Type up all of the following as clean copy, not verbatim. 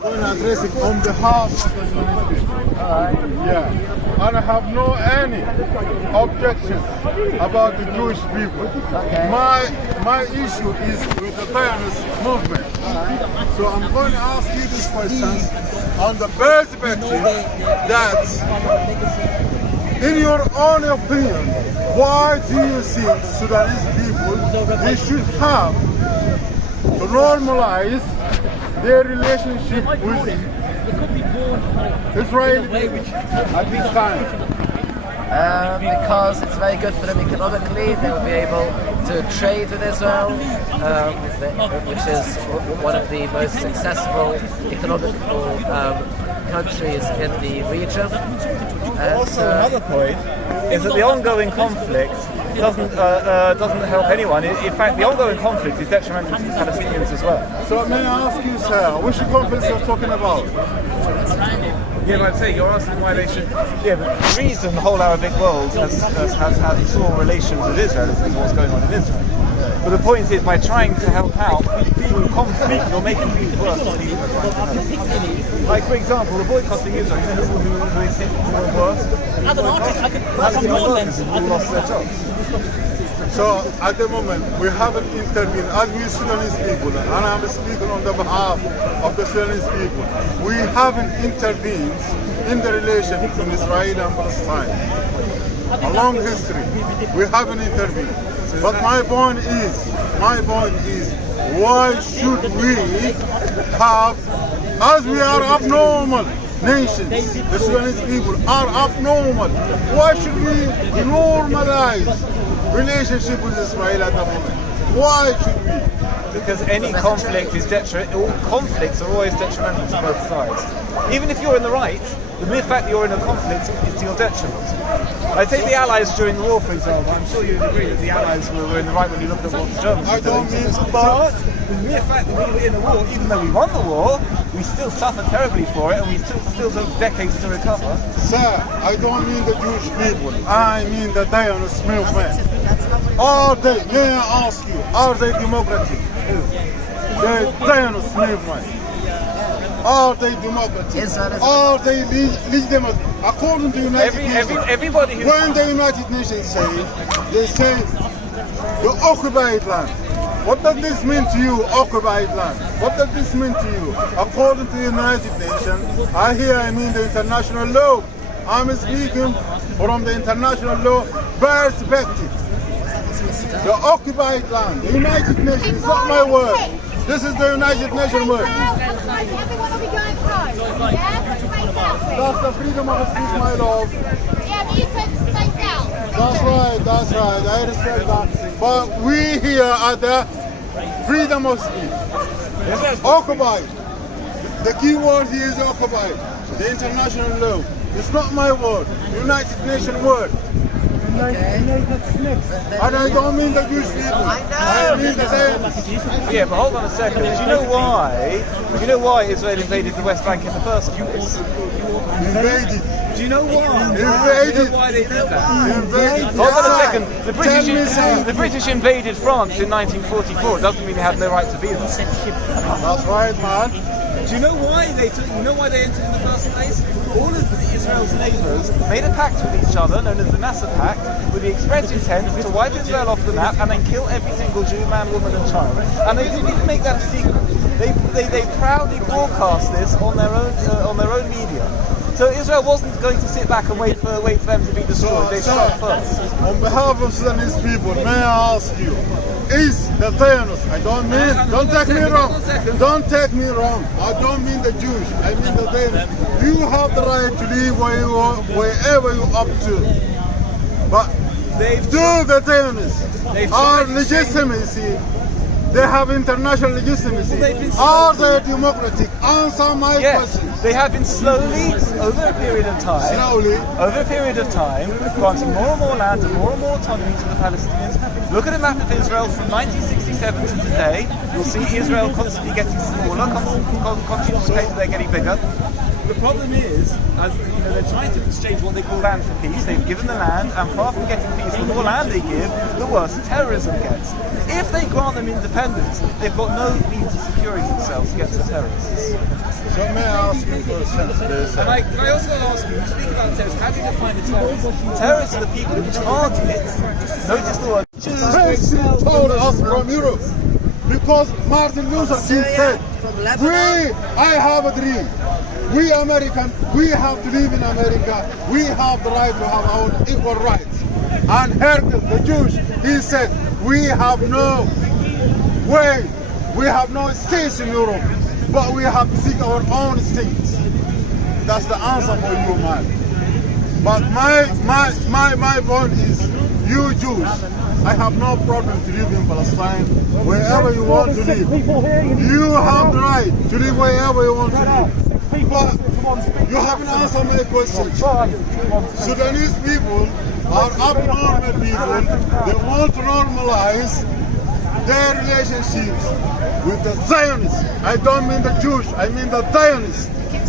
I'm going to address it on behalf of the Sudanese people. Yeah. And I have no any objections about the Jewish people. Okay. My issue is with the Zionist movement. So I'm going to ask you these questions on the perspective that, in your own opinion, why do you think Sudanese people, they should have to normalize their relationship with Israel at this time? Because it's very good for them economically. They will be able to trade with Israel, which is one of the most successful economical countries in the region. Also, another point is that the ongoing conflict doesn't help anyone. In fact, the ongoing conflict is detrimental to the Palestinians as well. So may I ask you, sir, which conflict you're talking about? Yeah, but I'd say you're asking why they should. Yeah, but the reason the whole Arabic world has sore relations with Israel is because of what's going on in Israel. But the point is, by trying to help out through conflict, you're making things worse. Like, for example, the boycotting Israel, you know who is hit worse? As an artist, I could more lens. Who lost their jobs. So at the moment, we haven't intervened, as we Sudanese people, and I'm speaking on the behalf of the Sudanese people, we haven't intervened in the relation between Israel and Palestine. A long history, we haven't intervened. But my point is, why should we have, as we are abnormal nations, the Sudanese people are abnormal, why should we normalize relationship with Israel at the moment? Why should we? Because any conflict is all conflicts are always detrimental to both sides. Even if you're in the right, the mere fact that you're in a conflict is to your detriment. I take the Allies during the war, for example. I'm sure you'd agree that the Allies were in the right when you look at what the Germans I don't mean to, but the mere fact that we were in the war, even though we won the war, we still suffered terribly for it, and we still took decades to recover. Sir, I don't mean the Jewish people. I mean the Zionist movement. Are they, may I ask you, are they democratic? The Zionist movement. Are they democratic? Are they legitimate? According to the United Nations, everybody when the United Nations say the occupied land. What does this mean to you, occupied land? What does this mean to you? According to the United Nations, I mean the international law. I'm speaking from the international law perspective. The occupied land, the United Nations, is not my word. This is the United Nations word. Everyone will be going home. Yeah? That's the freedom of speech, my love. Yeah, but you said stay down. That's right. I respect that. But we here are the freedom of speech. Occupied. The key word here is occupied. The international law. It's not my word. United Nations word. And I don't mean the Jewish people. I mean the Zionists. Yeah, but hold on a second. Do you know why Israel invaded the West Bank in the first place? Invaded. Do you know why? Invaded. Do you know why they did that? Invaded. Hold on a second. The British invaded France in 1944. It doesn't mean they had no right to be there. That's right, man. Do you know why they entered in the first place? All of Israel's neighbours made a pact with each other, known as the Nasser Pact, with the express intent to wipe Israel off the map and then kill every single Jew, man, woman, and child. And they didn't even make that a secret. They proudly broadcast this on their own media. So Israel wasn't going to sit back and wait for them to be destroyed. They struck first. On behalf of Sudanese people, may I ask you, is the Zionists, don't take me wrong. Don't take me wrong. I don't mean the Jews, I mean the Zionists. You have the right to live wherever you up to. But do the Zionists are legitimacy. They have international legitimacy. Are they democratic? Answer my question. They have been slowly, over a period of time, granting more and more land and more autonomy to the Palestinians. Look at the map of Israel from 1967 1947 to today, you'll see Israel constantly getting smaller, continents they're getting bigger. The problem is, as you know, they're trying to exchange what they call land for peace. They've given the land, and far from getting peace, the more land they give, the worse terrorism gets. If they grant them independence, they've got no means of securing themselves against the terrorists. So may I ask you a question, please? And can I also ask you speak about terrorists, how do you define the terrorists? Terrorists are the people who target, notice the word Jews told us from Europe, because Martin Luther King said, I have a dream. We American, we have to live in America. We have the right to have our equal rights. And Herkel, the Jews, he said, we have no way, we have no states in Europe, but we have to seek our own states. That's the answer for you, man. But my point is, you Jews, I have no problem to live in Palestine, wherever you want to live. You have the right to live wherever you want to live. But you haven't answered my question. Sudanese people are abnormal people. They want to normalize their relationships with the Zionists. I don't mean the Jews, I mean the Zionists.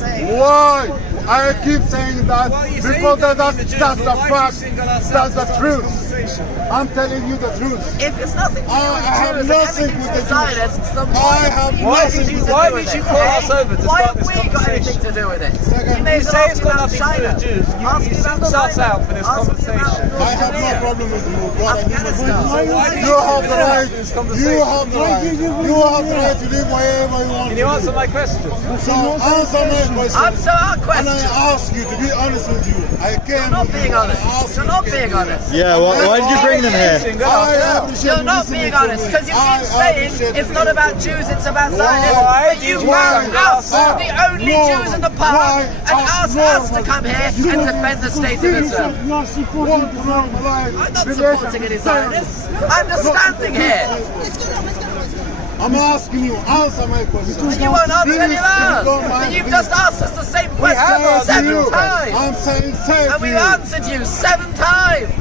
Why? I keep saying that because that's the fact, that's the truth. I'm telling you the truth. If it's nothing to do I have nothing with the Zionists, then I have nothing to do Why did you call us over to why start have this we got anything conversation? to do with it? Second, may You as well say ask it's me got about nothing to do China. with Jews. Ask me You about singled us China. out for this Ask me about conversation. I have no Korea. problem with you. God, Afghanistan. you have the right. You have the right. You have the right to live wherever you want Can to you answer live. my question? So answer my question. Answer our And question. I ask you to be honest with you. I came You're not with being you and I honest. asked You're you not to being get honest. Yeah, why did you bring them here? I appreciate You're you not listening being to honest me. because you I keep saying appreciate it's you not about listening. Jews, it's about Why? Zionists. But you found us, Why? the only Why? Jews in the park, Why? and asked us to come here and defend the state of Israel. Want to normalize I'm not relations supporting any with Zionists. Zionists. I'm just standing here. I'm asking you, answer my question. You won't answer Please, any of ours. don't mind And you've me. just asked us the same question Answer 7 you. times. I'm saying say And to we've you. answered you 7 times.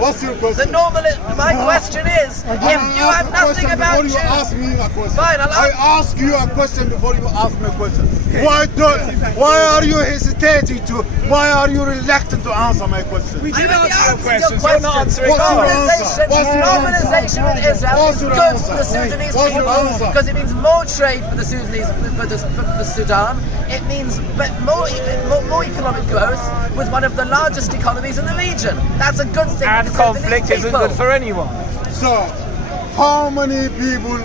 What's your The question? my question is, if you have nothing about before you Jews, ask me a question. Fine, I'll I ask you a question before you ask me a question. Why are you hesitating to? Why are you reluctant to answer my question? We I did already answer your answered questions. your You're not answering What's your ours. answer? What's your Normalization with Israel What's is your good answer? for the Sudanese What's your people answer? because it means more trade for the Sudanese, for Sudan. It means more economic growth with one of the largest economies in the region. That's a good thing. And for the Sudanese conflict isn't people. good for anyone. So, how many people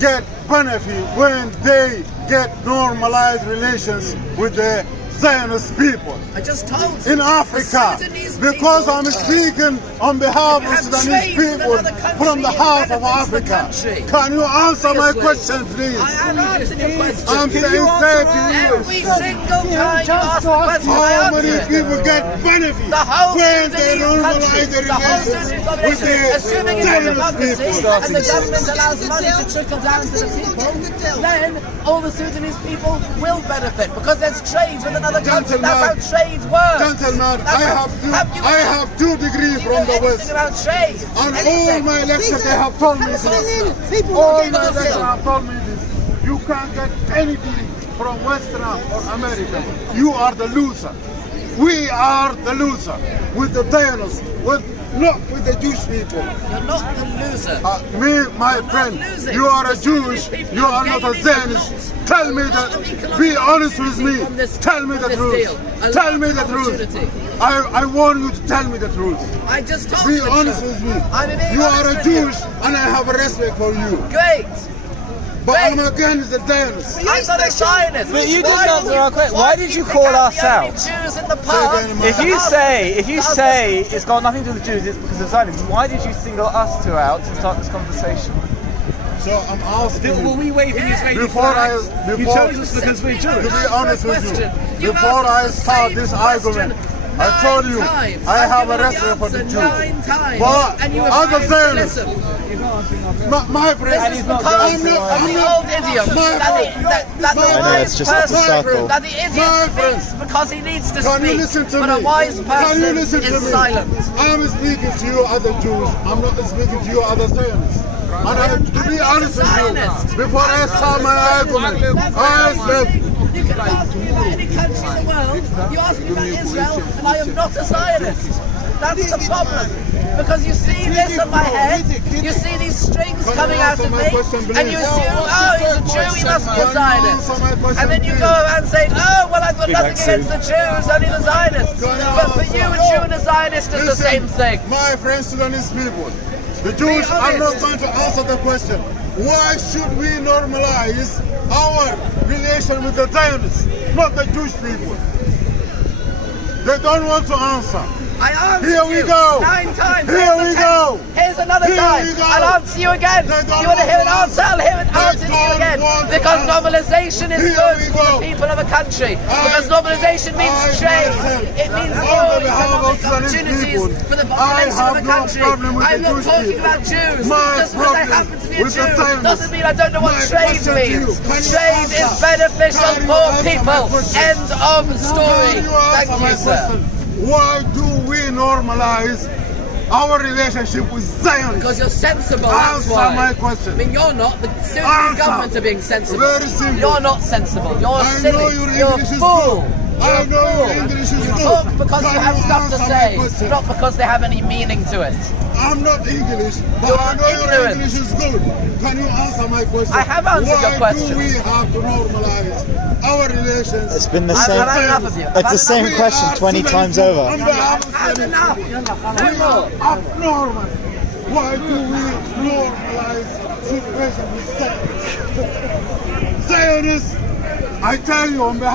get benefit when they get normalized relations with the Zionist people? I just told you. In Africa, the Sudanese because people, I'm speaking on behalf If you of have Sudanese trade with people another country, from the it heart of benefits the Africa. country. Can you answer my Seriously. question, please? I am answering your question. I'm saying say to you. Every single time you ask the question, I How answer many it. people get benefit The whole when they Sudanese normalize country, their the whole relations Sudanese with population, the assuming it's a Zionist democracy people? and the government allows money to trickle down to the people, then all the Sudanese people will benefit because there's trade with another country. That's how trade works. Gentlemen, I have 2 degrees Do you from know the anything West. about trade? On all Anything? my lectures, they have told me this. All my lectures have told me this. You can't get anything from Western or America. You are the loser. We are the loser with the Zionists, not with the Jewish people. You're not the loser. Me, my friend, losing. you are a The Jewish, Sudanese people you are are not a gaining Zionist. a lot. Tell me A lot that, of economic be honest with me. from this- Tell me from the this truth. deal. A Tell lot me of the truth. opportunity. I want you to tell me the truth. I just told Be you the honest truth. with me. I'm being You honest are a with you. Jewish and I have a respect for you. Great. But Great. I'm against the Zionists. I'm not a Zionist. But you didn't Why answer do you- our question. Why did do you pick call out us the only out? Jews in the park? again, If you Ask say it's got nothing to do with the Jews, it's because of Zionism, why did you single us 2 out to start this conversation? So I'm asking you, we waving Israeli before I, You before, chose us because we're to Jewish. be honest with Question. you, You've before I asked us the start same this question argument, I told you, 9 times. I I've have a given respect for the answer Jews. 9 times. But And you other refuse to Zionists, listen. my friend, This is because of the old idiom that the I know, wise it's just a person, circle. that the idiot My speaks because he needs to Can you speak, listen to but me? a wise Can you person listen to is me? silent. I'm speaking to you other Jews. I'm not speaking to you other Zionists. And to be honest with you, before I start my argument, I said, You can ask me about any country in the world. You ask me about Israel, and I am not a Zionist. That's the problem. Because you see this on my head, you see these strings coming out of me, and you assume, oh, he's a Jew, he must be a Zionist. And then you go around saying, oh, well, I've got nothing against the Jews, only the Zionists. But for you, a Jew and a Zionist is the same thing. My friends, Sudanese people, the Jews are not going to answer the question. Why should we normalize our relation with the Zionists, not the Jewish people? They don't want to answer. I answered Here we you go. 9 times. Here we go. Here's another Here time. we go. I'll answer you again. They don't You want to hear an want to answer? I'll hear an They answer to you don't again. want to Because answer. normalization is Here good we for go. the people of a country. Because normalization means trade. It means on more the behalf of economic Sudanese opportunities people, for the I population have of a no country. problem with the I'm not Jewish talking people. about Jews. My Just because I problem happen to be a with the Jew Zionists. doesn't mean I don't know what My trade question to you, means. can you Trade is answer? beneficial Can you for answer my people. question? End of story. Can you answer Thank my you, sir. question? Why do we normalize our relationship with Zionists? Because you're sensible, that's Answer why. my question. I mean, you're not. The Sudanese Answer. government are being sensible. Very simple. You're not sensible. You're I silly. know your You're English a is fool. good. You're I a know fool. your English is You good. talk because Can you have stuff to answer my say, question? not because they have any meaning to it. I'm not English, but You're I know your ignorant. English is good. Can you answer my question? I have answered your Why question. do we have to normalize our relations? It's been the I've same. had enough of you. It's the same We question are 20 Sudanese times people. over. On behalf of I've had Sudanese enough. people, No we more. are abnormal. Why do we normalize situation with Zionists? Zionists, I tell you on behalf